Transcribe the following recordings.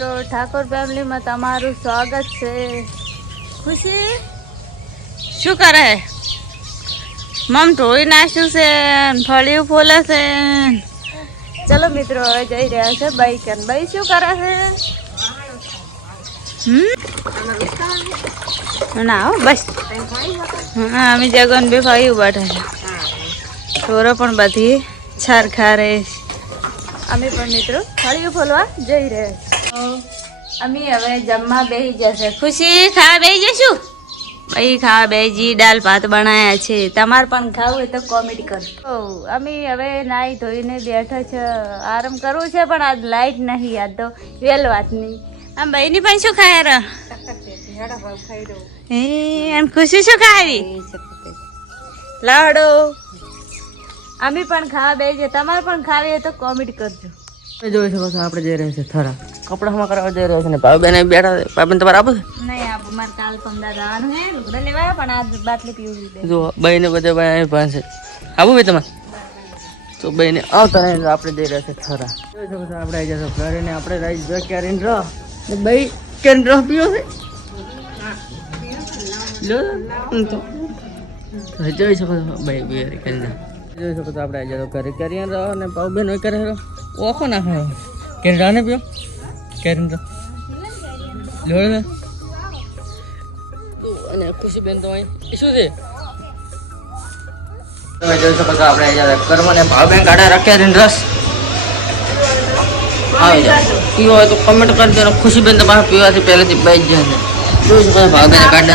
મિત્રો ઠાકોર ફેમિલીમાં તમારું સ્વાગત છે। ખુશી શું કરે? મમ ઢોળી નાખ્યું છે, ફળિયું ફોલે છે। ચલો મિત્રો હવે જઈ રહ્યા છે બાઈક અને બાઈ શું કરે છે? ના હો બસ હા અમે જગન બે ફાયું બેઠા છે। છોરો પણ બધી છાર ખા રહે છે। અમે પણ મિત્રો ફળિયું ફોલવા જઈ રહ્યા છીએ। અમે હવે જમવા બેસી જશે। ખુશી ખાવા બેસી જશું? ભાઈ ખાવા બેસી દાલ ભાત બનાવ્યા છે। તમારે પણ ખાવું હોય તો કોમેન્ટ કરો। અમે હવે નાઈ ધોઈને બેઠા છે, આરામ કરવું છે પણ આજ લાઈટ નહીં, યાદ તો વેલ વાત નહીં। આમ ભાઈની પણ શું ખાય રે? એમ ખુશી શું ખાવી? લાડો। અમે પણ ખાવા બેસીએ, તમારે પણ ખાવી હોય તો કોમેન્ટ કરજો। જોઈ શકો છો આપણે જઈ રહ્યા છે થરા કપડામાં કરવા જઈ રહ્યા છે ને ભાઈ બેન બેઠા છે। ભાઈ બેન તમારે આપો છે? નહીં આપ મારે કાલ પમદા જવાનું હે, લુગડા લેવા પણ આજ બાટલી પીવું છે। જો ભાઈ ને બધે ભાઈ પાસે આવું ભાઈ તમારે તો ભાઈ ને આવતા નહીં આપણે જઈ રહ્યા છે થરા। જોઈ શકો છો આપણે આવી જશો ઘરે ને આપણે રાઈસ જો કેરીન રહ ને ભાઈ કેરીન રહ પીવો છે લો તો જોઈ શકો છો ભાઈ બિયારી કરી જોઈ શકો છો આપણે આવી જશો ઘરે કેરીન રહ ને પાવ બેન હોય કરે રહો ઓખો નાખે કેરીન રહ ને પીવો કેરીન રહ લો અને ખુશી બેન તો અહીં શું છે તમે જોઈ શકો છો આપણે કર્મ ને ભાવ બેંક આડા રાખ્યા છે રસ આવી જાવ પીવો હોય તો કમેન્ટ કરી દેજો। ખુશી બેન તમારે પીવાથી પહેલેથી બેસી જશે। જોઈ શકો ભાવ બેન કાઢે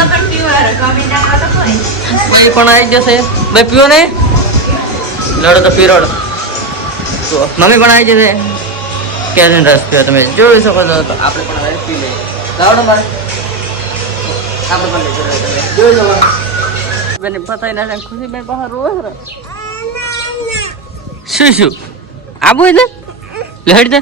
ભાઈ પણ આવી જશે। ભાઈ પીવો નહીં લડો તો પીરોડ તો મમ્મી પણ આવી જશે કેરીન રસ પીવો તમે જોઈ શકો છો। તો આપણે પણ હવે પી લઈએ લાવડો મારે આપણે પણ લઈ તમે જોઈ શકો બેન પતાઈ ના ખુશી બેન બહાર રોજ શું શું આવું ને લેડ દે